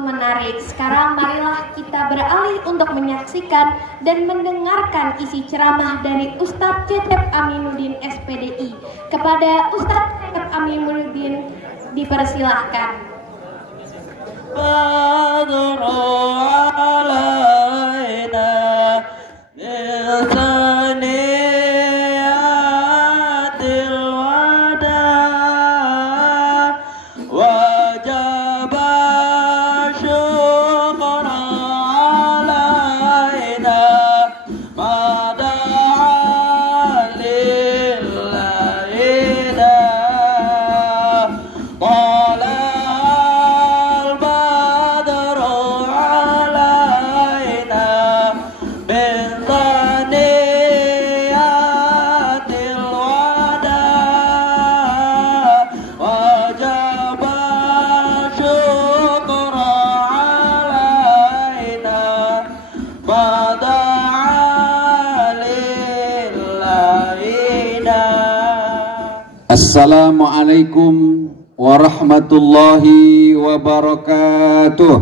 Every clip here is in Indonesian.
menarik. Sekarang marilah kita beralih untuk menyaksikan dan mendengarkan isi ceramah dari Ustadz Cecep Aminuddin SPDI. Kepada Ustadz Cecep Aminuddin dipersilahkan. Assalamualaikum warahmatullahi wabarakatuh.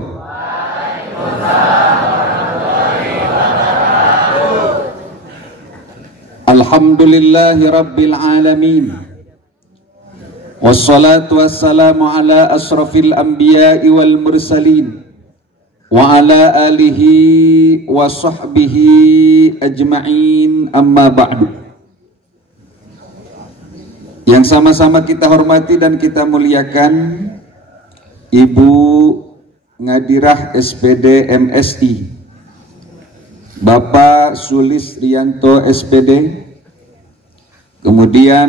Alhamdulillahi rabbil alamin. Wassalatu wassalamu ala asrafil anbiya'i wal mursalin wa ala alihi wa sahbihi ajma'in, amma ba'du. Yang sama-sama kita hormati dan kita muliakan Ibu Ngadirah SPD MSI, Bapak Sulis Rianto SPD, kemudian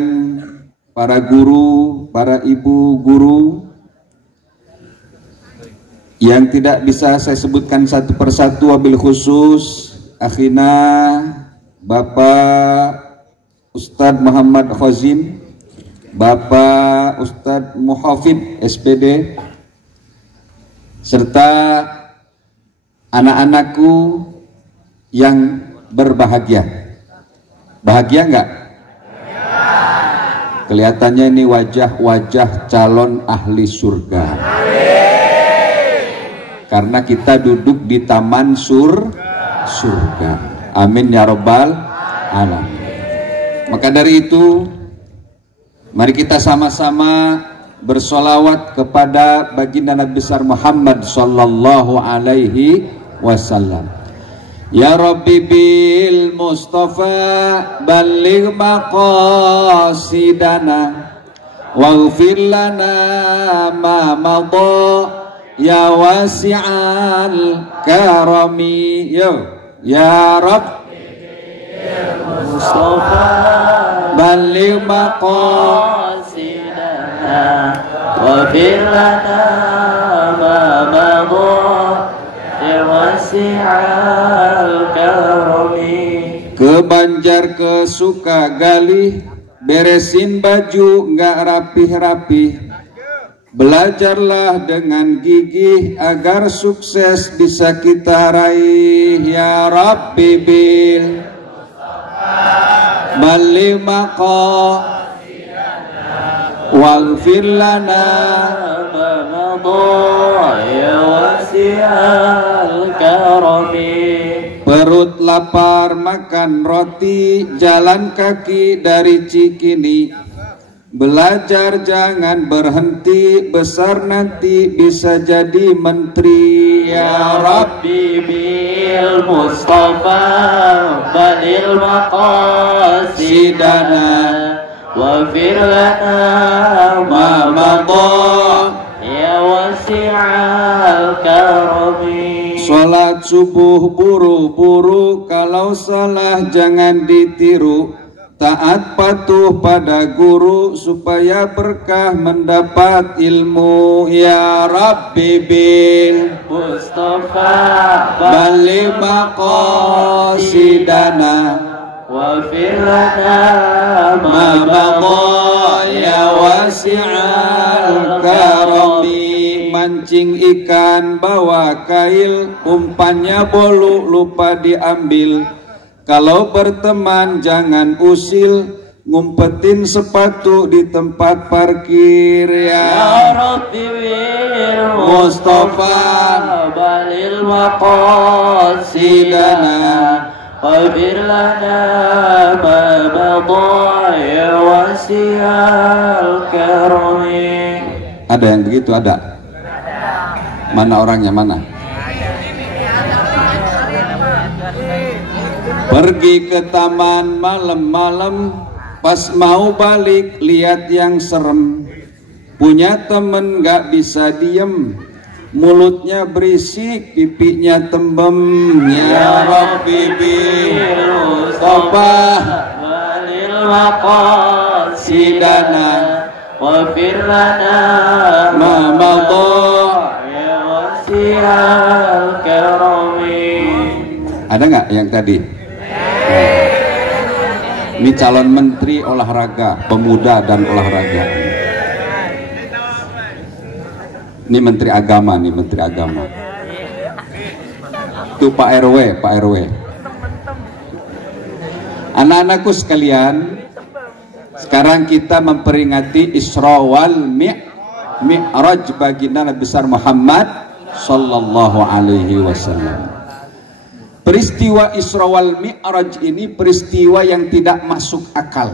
para guru, para ibu guru yang tidak bisa saya sebutkan satu persatu, wabil khusus akhina Bapak Ustadz Muhammad Khazin, Bapak Ustadz Muhafid SPD, serta anak-anakku yang berbahagia. Bahagia enggak? Kelihatannya ini wajah-wajah calon ahli surga. Karena kita duduk di taman surga. Amin ya rabbal alamin. Maka dari itu, mari kita sama-sama bersolawat kepada baginda Nabi besar Muhammad sallallahu alaihi wasallam. Ya Rabbi bil Mustafa balligh maqasidana waghfir lana ma madha ya wasi'al karami. Ya Rabbi bil Mustafa balligh maqasidana waghfir lana ma madha ya wasi'al karami. Ke Banjar ke Sukagali, beresin baju nggak rapih-rapih. Belajarlah dengan gigih agar sukses bisa kita raih. Ya Rabbi bil balligh maqasidana waghfir lana ma madha ya wasi'al karami. Perut lapar makan roti, jalan kaki dari Cikini. Belajar jangan berhenti, besar nanti bisa jadi menteri. Ya Rabbi bil Mustafa balil maqasidana waghfir lana ma madha ya wasi'al karami. Sholat subuh buru-buru, kalau salah jangan ditiru. Taat patuh pada guru supaya berkah mendapat ilmu. Ya Rabbi bil Mustafa balligh maqasidana waghfir lana ma madha ya wasi'al karami. Mancing ikan bawa kail, umpannya bolu lupa diambil. Kalau berteman jangan usil, ngumpetin sepatu di tempat parkir ya Rabbi bil Mustafa balil maqasidana waghfir lana ma madai wasiyal karami. Ada yang begitu? Ada. Mana orangnya, mana? Pergi ke taman malam-malam, pas mau balik lihat yang serem. Punya temen gak bisa diem, mulutnya berisik, pipinya tembem. Ya Rabbi bil Mustafa balil maqasidana waghfir lana ma madha. Ada nggak yang tadi? Ini calon menteri olahraga, pemuda dan olahraga. Ini menteri agama, nih menteri agama. Itu Pak RW, Pak RW. Anak-anakku sekalian, sekarang kita memperingati Isra wal Mi'raj baginda Nabi besar Muhammad sallallahu alaihi wasallam. Peristiwa Isra wal Mi'raj ini peristiwa yang tidak masuk akal.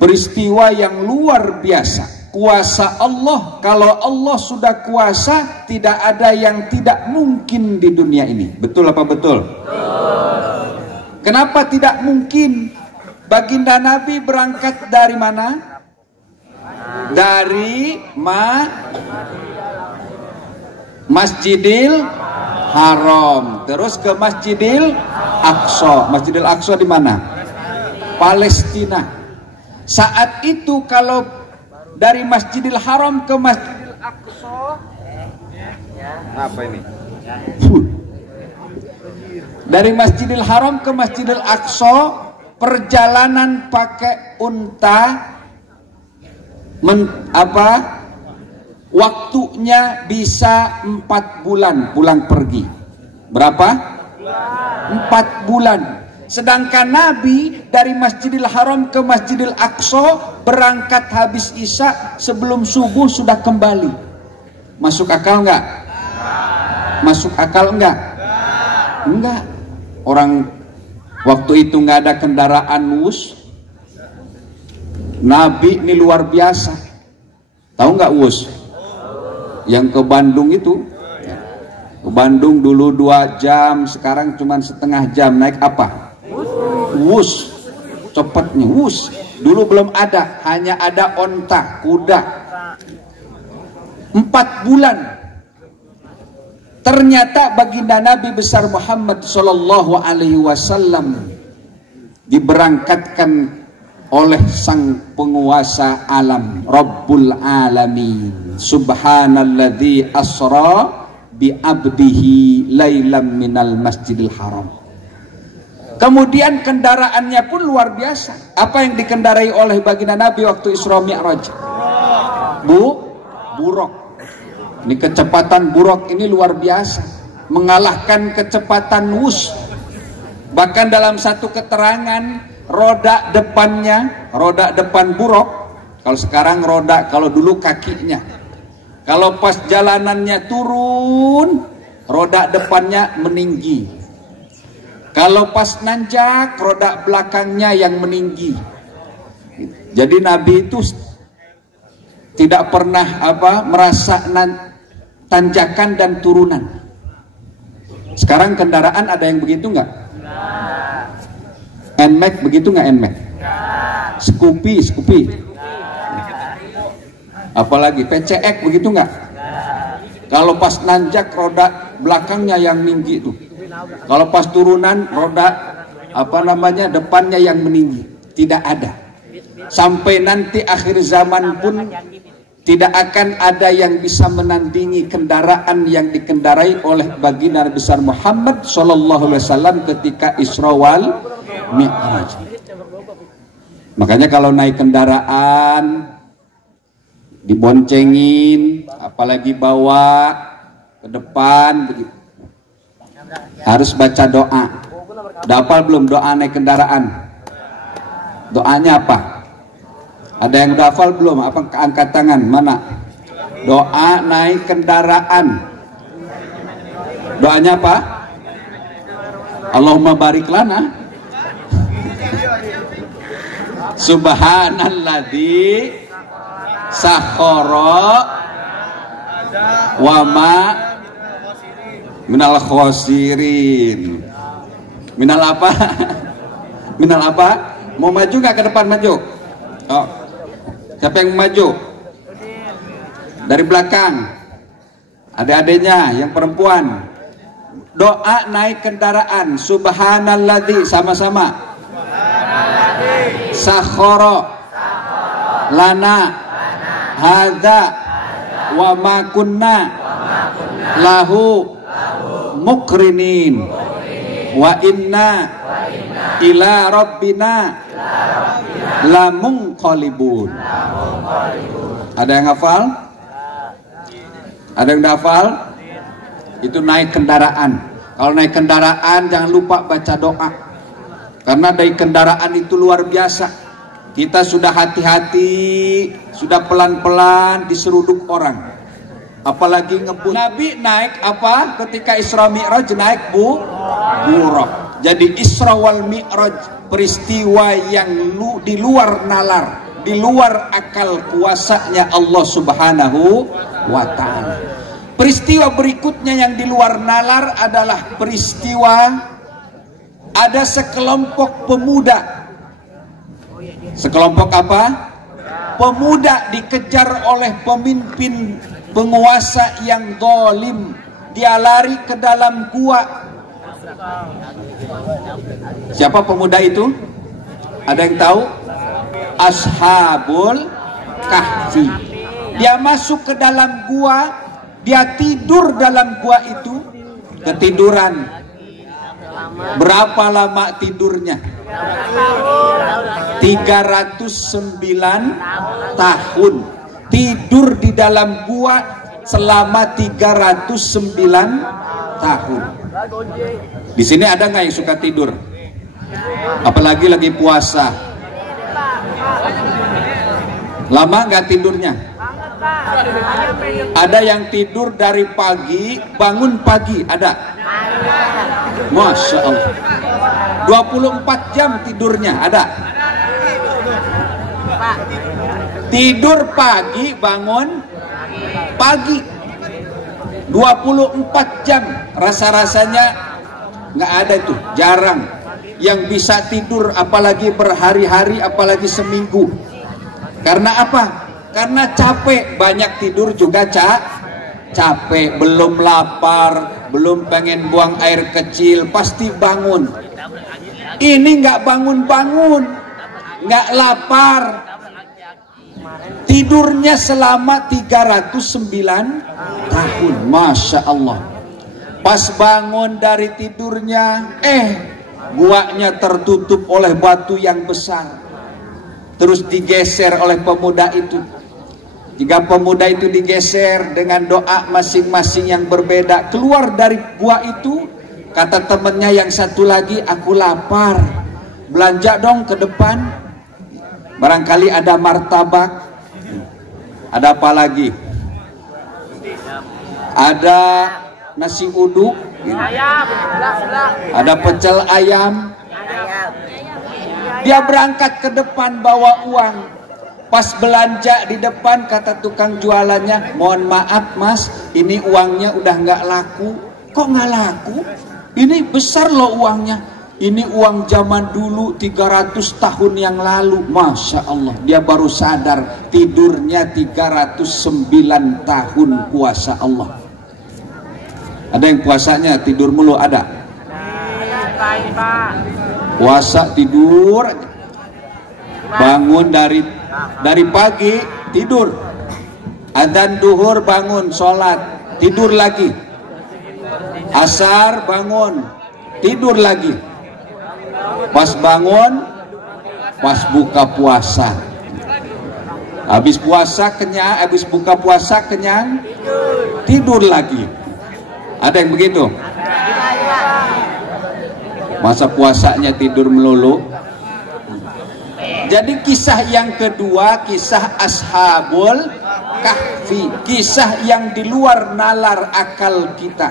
Peristiwa yang luar biasa. Kuasa Allah, kalau Allah sudah kuasa, tidak ada yang tidak mungkin di dunia ini. Betul apa betul? Kenapa tidak mungkin? Baginda Nabi berangkat dari mana? Dari Masjidil Haram, terus ke Masjidil Aqsa. Masjidil Aqsa di mana? Palestina. Saat itu kalau dari Masjidil Haram ke Masjidil Aqsa, apa ini? Dari Masjidil Haram ke Masjidil Aqsa perjalanan pakai unta, waktunya bisa 4 bulan pulang pergi. Berapa? 4 bulan. Sedangkan Nabi dari Masjidil Haram ke Masjidil Aqsa berangkat habis Isya, sebelum subuh sudah kembali. Masuk akal enggak? Masuk akal enggak? Enggak. Orang waktu itu enggak ada kendaraan wus. Nabi ini luar biasa. Tahu enggak wus? Yang ke Bandung itu, ke Bandung dulu 2 jam, sekarang cuma setengah jam. Naik apa? Wus, cepatnya wus. Dulu belum ada, hanya ada onta, kuda. 4 bulan. Ternyata baginda Nabi besar Muhammad sallallahu alaihi wasallam diberangkatkan oleh sang penguasa alam, Rabbul Alamin. Subhanalladzi asra bi abdihi lailam minal Masjidil Haram. Kemudian kendaraannya pun luar biasa. Apa yang dikendarai oleh baginda Nabi waktu Isra Mi'raj? Buruk. Ini kecepatan buruk ini luar biasa, mengalahkan kecepatan wus. Bahkan dalam satu keterangan, roda depan buruk, kalau sekarang roda, kalau dulu kakinya. Kalau pas jalanannya turun, roda depannya meninggi. Kalau pas nanjak, roda belakangnya yang meninggi. Jadi Nabi itu tidak pernah merasa tanjakan dan turunan. Sekarang kendaraan ada yang begitu nggak? Nmax begitu nggak Nmax? Scoopy. Apalagi PCX begitu nggak? Kalau pas nanjak roda belakangnya yang meninggi itu. Kalau pas turunan roda depannya yang meninggi. Tidak ada. Sampai nanti akhir zaman pun tidak akan ada yang bisa menandingi kendaraan yang dikendarai oleh baginda Nabi besar Muhammad sallallahu alaihi wasallam ketika Isra wal Mi'raj. Makanya kalau naik kendaraan diboncengin, apalagi bawa ke depan begitu, harus baca doa. Udah hafal belum doa naik kendaraan? Doanya apa? Ada yang udah hafal belum? Apa angkat tangan? Mana? Doa naik kendaraan. Doanya apa? Allahumma barik lana. Subhanalladzi sakhara wa ma minal khosirin. Minal apa? Minal apa? Mau maju gak ke depan? Maju. Oh. Siapa yang maju? Dari belakang. Adik-adiknya yang perempuan. Doa naik kendaraan. Subhanalladzi, sama-sama. Sakhara lana hadza wa ma kunna lahu mukrinin wa inna ila rabbina lamunqalibun. Ada yang hafal? Ada yang udah hafal? Itu naik kendaraan. Kalau naik kendaraan jangan lupa baca doa. Karena dari kendaraan itu luar biasa. Kita sudah hati-hati, sudah pelan-pelan diseruduk orang. Apalagi ngebut. Nabi naik apa? Ketika Isra Mi'raj naik buraq. Jadi Isra wal Mi'raj peristiwa yang di luar nalar, di luar akal kuasanya Allah Subhanahu wa ta'ala. Peristiwa berikutnya yang di luar nalar adalah peristiwa ada sekelompok pemuda. Sekelompok apa? Pemuda dikejar oleh pemimpin penguasa yang zalim. Dia lari ke dalam gua. Siapa pemuda itu? Ada yang tahu? Ashabul Kahfi. Dia masuk ke dalam gua. Dia tidur dalam gua itu. Ketiduran. Berapa lama tidurnya? 309 tahun. Tidur di dalam gua selama 309 tahun. Di sini ada nggak yang suka tidur? Apalagi lagi puasa. Lama nggak tidurnya? Ada yang tidur dari pagi, bangun pagi, ada? Masya Allah. 24 jam tidurnya, ada? Tidur pagi, bangun pagi. 24 jam. Rasa-rasanya nggak ada itu, jarang. Yang bisa tidur apalagi berhari-hari, apalagi seminggu. Karena apa? Karena capek. Banyak tidur juga capek. Belum lapar, belum pengen buang air kecil, pasti bangun. Ini nggak bangun-bangun, nggak lapar. Tidurnya selama 309 tahun. Masya Allah. Pas bangun dari tidurnya, guanya tertutup oleh batu yang besar. Terus digeser oleh pemuda itu. Jika pemuda itu digeser dengan doa masing-masing yang berbeda, keluar dari gua itu, kata temennya yang satu lagi, aku lapar, belanja dong ke depan, barangkali ada martabak. Ada apa lagi? Ada nasi uduk, ada pecel ayam. Dia berangkat ke depan bawa uang. Pas belanja di depan, kata tukang jualannya, mohon maaf mas, ini uangnya udah nggak laku. Kok nggak laku? Ini besar loh uangnya. Ini uang zaman dulu 300 tahun yang lalu. Masya Allah. Dia baru sadar tidurnya 309 tahun puasa Allah. Ada yang puasanya tidur mulu? Ada? Puasa tidur. Bangun dari pagi tidur. Adzan duhur bangun sholat, tidur lagi. Asar bangun, tidur lagi. Pas bangun, pas buka puasa. Habis puasa kenyang, habis buka puasa kenyang, tidur lagi. Ada yang begitu? Masa puasanya tidur melulu? Jadi kisah yang kedua, kisah Ashabul Kahfi, kisah yang di luar nalar akal kita.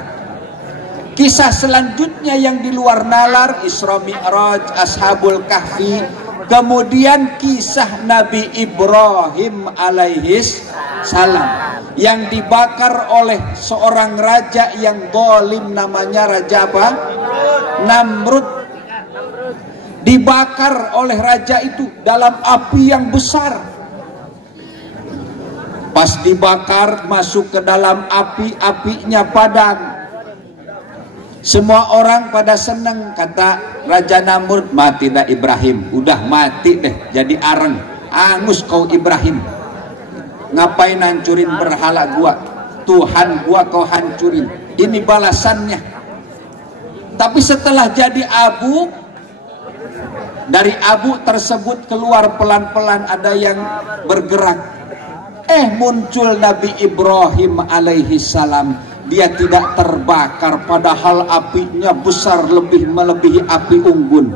Kisah selanjutnya yang di luar nalar, Isra Mi'raj, Ashabul Kahfi. Kemudian kisah Nabi Ibrahim alaihis salam yang dibakar oleh seorang raja yang zalim, namanya Raja apa? Namrud. Dibakar oleh raja itu dalam api yang besar. Pas dibakar, masuk ke dalam api, apinya padam. Semua orang pada senang. Kata Raja Namrud, mati dah Ibrahim, udah mati deh, jadi areng. Angus kau Ibrahim, ngapain hancurin berhala gua, Tuhan gua kau hancurin, ini balasannya. Tapi setelah jadi abu, dari abu tersebut keluar pelan-pelan ada yang bergerak. Muncul Nabi Ibrahim alaihi salam. Dia tidak terbakar, padahal apinya besar, lebih melebihi api unggun.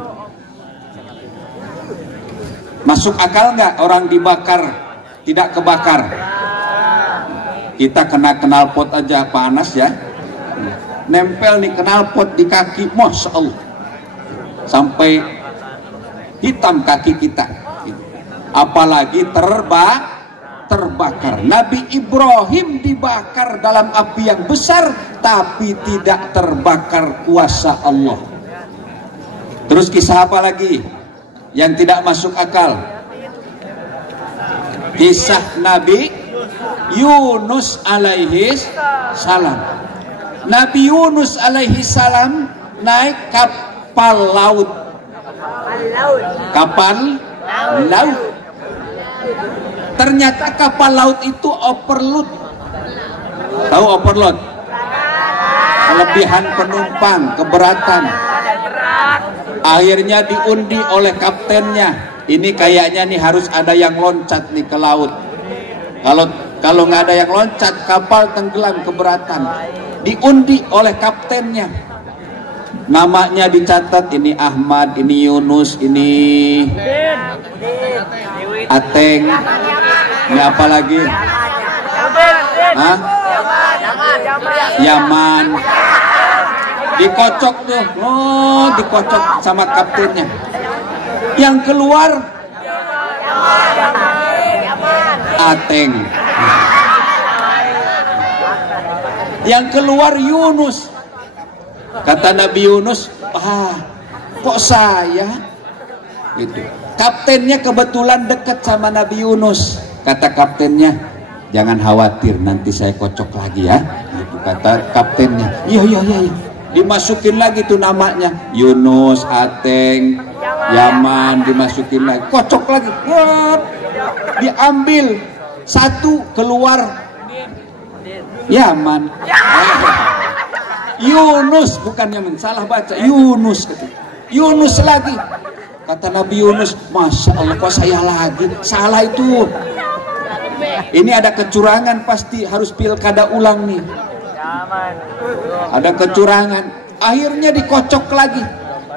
Masuk akal nggak orang dibakar tidak kebakar? Kita kena knalpot aja panas ya, nempel nih knalpot di kaki, masya Allah, sampai hitam kaki kita, apalagi terbakar. Nabi Ibrahim dibakar dalam api yang besar, tapi tidak terbakar kuasa Allah. Terus kisah apa lagi yang tidak masuk akal? Kisah Nabi Yunus alaihi salam. Nabi Yunus alaihi salam naik kapal laut. Kapal laut. Ternyata kapal laut itu overload. Tahu overload? Kelebihan penumpang, keberatan. Akhirnya diundi oleh kaptennya. Ini kayaknya nih harus ada yang loncat nih ke laut. Kalau nggak ada yang loncat, kapal tenggelam, keberatan. Diundi oleh kaptennya. Namanya dicatat, ini Ahmad, ini Yunus, ini Ateng, ini apa lagi? Hah? Yaman. Dikocok tuh, dikocok sama kaptennya. Yang keluar Ateng. Yang keluar Yunus. Kata Nabi Yunus, kok saya? Gitu. Kaptennya kebetulan dekat sama Nabi Yunus. Kata kaptennya, jangan khawatir, nanti saya kocok lagi ya. Gitu kata kaptennya. Iya. Dimasukin lagi tuh namanya, Yunus, Ateng, Yaman, dimasukin lagi, kocok lagi. Diambil satu, keluar Yaman. Yunus, bukan Yaman, salah baca, Yunus. Yunus lagi. Kata Nabi Yunus, masya Allah, kok saya lagi? Salah itu. Ini ada kecurangan pasti, harus pilkada ulang nih. Ada kecurangan. Akhirnya dikocok lagi.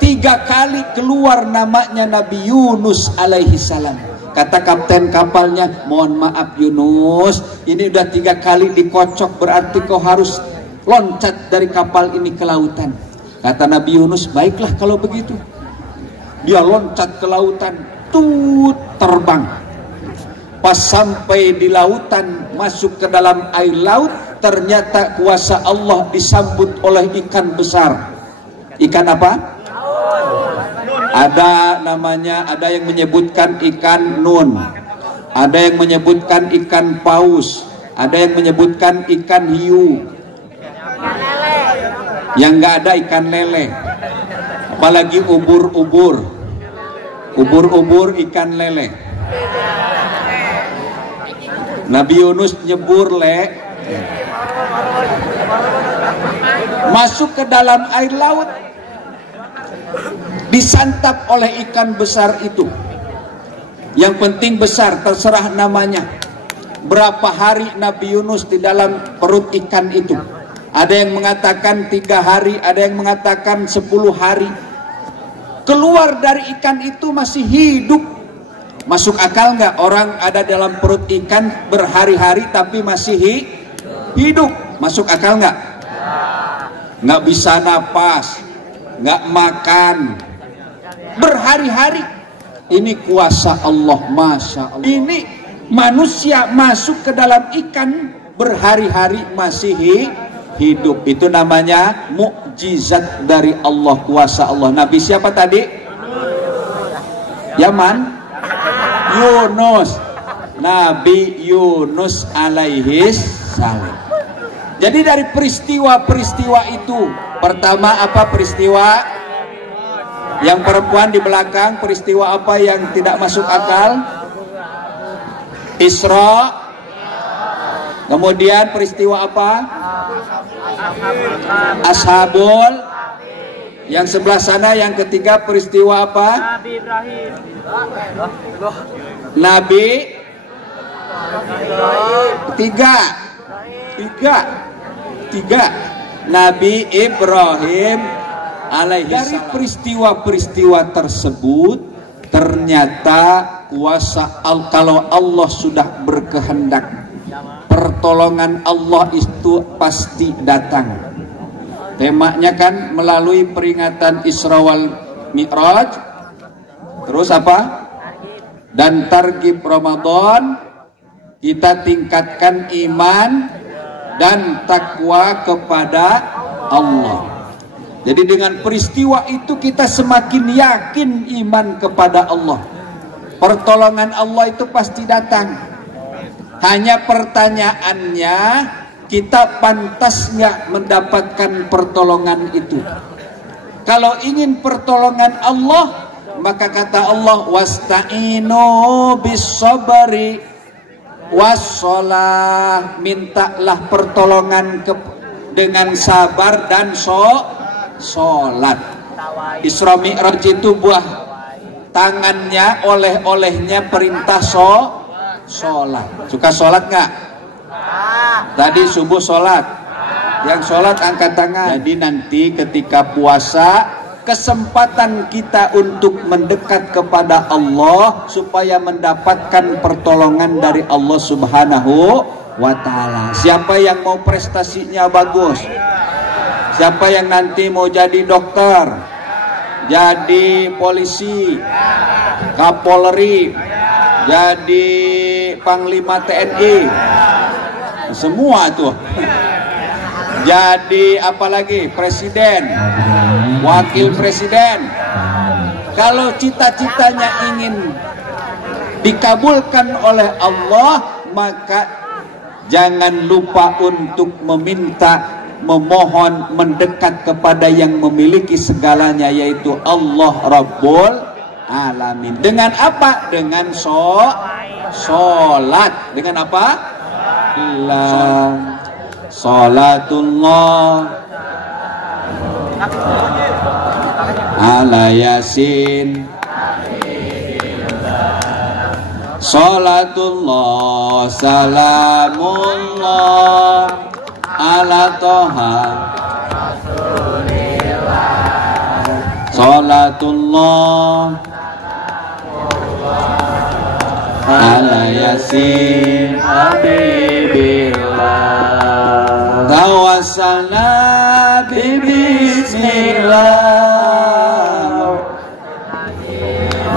3 kali keluar namanya Nabi Yunus alaihi salam. Kata kapten kapalnya, mohon maaf Yunus, ini udah 3 kali dikocok, berarti kau harus loncat dari kapal ini ke lautan. Kata Nabi Yunus, baiklah kalau begitu. Dia loncat ke lautan, terbang. Pas sampai di lautan, masuk ke dalam air laut, ternyata kuasa Allah disambut oleh ikan besar. Ikan apa? Ada namanya, ada yang menyebutkan ikan nun, ada yang menyebutkan ikan paus, ada yang menyebutkan ikan hiu. Yang nggak ada ikan lele, apalagi ubur-ubur ikan lele. Nabi Yunus nyebur masuk ke dalam air laut, disantap oleh ikan besar itu. Yang penting besar, terserah namanya. Berapa hari Nabi Yunus di dalam perut ikan itu? Ada yang mengatakan 3 hari, ada yang mengatakan 10 hari. Keluar dari ikan itu masih hidup, Masuk akal nggak orang ada dalam perut ikan berhari-hari tapi masih hidup? Masuk akal nggak? Nggak bisa napas, nggak makan, berhari-hari. Ini kuasa Allah, Masya Allah. Ini manusia masuk ke dalam ikan berhari-hari masih hidup. Itu namanya mukjizat dari Allah, kuasa Allah. Nabi siapa tadi? Yaman? Yunus. Nabi Yunus alaihi salam. Jadi dari peristiwa-peristiwa itu, pertama apa peristiwa? Yang perempuan di belakang, peristiwa apa yang tidak masuk akal? Isra. Kemudian peristiwa apa? Ashabul. Yang sebelah sana yang ketiga peristiwa apa? Nabi Ibrahim. Nabi tiga Nabi Ibrahim alaihi salam. Dari peristiwa-peristiwa tersebut ternyata kuasa kalau Allah sudah berkehendak, pertolongan Allah itu pasti datang. Temanya kan melalui peringatan Isra wal Mi'raj. Terus apa? Dan targhib Ramadan, kita tingkatkan iman dan takwa kepada Allah. Jadi dengan peristiwa itu kita semakin yakin iman kepada Allah. Pertolongan Allah itu pasti datang. Hanya pertanyaannya, kita pantas nggak mendapatkan pertolongan itu? Kalau ingin pertolongan Allah, maka kata Allah, wasta'inu bis-sabri was-shalah, mintalah pertolongan dengan sabar dan sholat. Isra Mi'raj itu buah tangannya, oleh-olehnya perintah sholat. Suka sholat nggak? Tadi subuh sholat. Yang sholat angkat tangan. Jadi nanti ketika puasa, kesempatan kita untuk mendekat kepada Allah supaya mendapatkan pertolongan dari Allah Subhanahu wa ta'ala. Siapa yang mau prestasinya bagus? Siapa yang nanti mau jadi dokter, jadi polisi, Kapolri, jadi Panglima TNI, semua tuh. Jadi apalagi presiden, wakil presiden. Kalau cita-citanya ingin dikabulkan oleh Allah, maka jangan lupa untuk meminta, memohon, mendekat kepada yang memiliki segalanya, yaitu Allah Rabbul Alamin. Dengan apa? Dengan sholat. Dengan apa? Sholatullah ala Yasin, sholatullah salamullah ala Toha, sholatullah ala Yasin Habibillah, tawassalna bismillah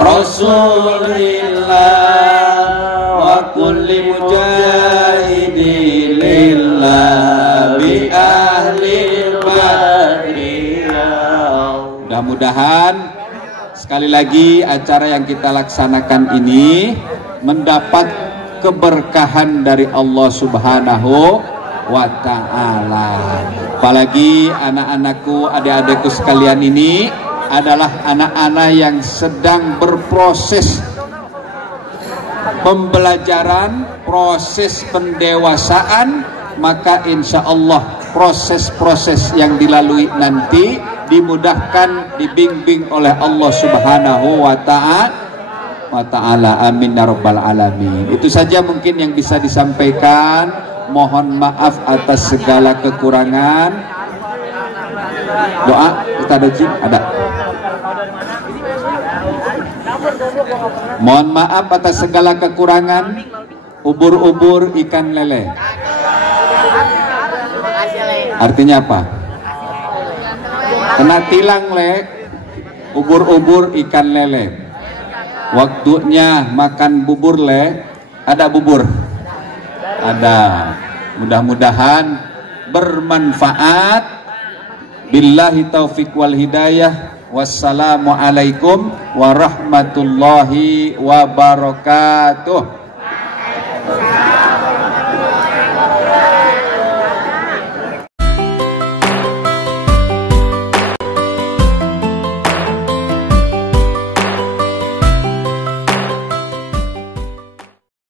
Rasulillah wa kulli mujahidin lillah bi ahlil badriyah. Mudah-mudahan sekali lagi acara yang kita laksanakan ini mendapat keberkahan dari Allah Subhanahu wa ta'ala. Apalagi anak-anakku, adik-adikku sekalian ini adalah anak-anak yang sedang berproses pembelajaran, proses pendewasaan, maka insya Allah proses-proses yang dilalui nanti dimudahkan, dibimbing oleh Allah Subhanahu wa ta'ala. Amin ya rabbal alamin. Itu saja mungkin yang bisa disampaikan. Mohon maaf atas segala kekurangan. Doa kita ada, ada. Mohon maaf atas segala kekurangan. Ubur-ubur ikan lele. Artinya apa? Kena tilang le. Ubur-ubur ikan lele. Waktunya makan bubur le. Ada bubur? Ada. Mudah-mudahan bermanfaat. Billahi taufiq wal hidayah. Wassalamualaikum warahmatullahi wabarakatuh.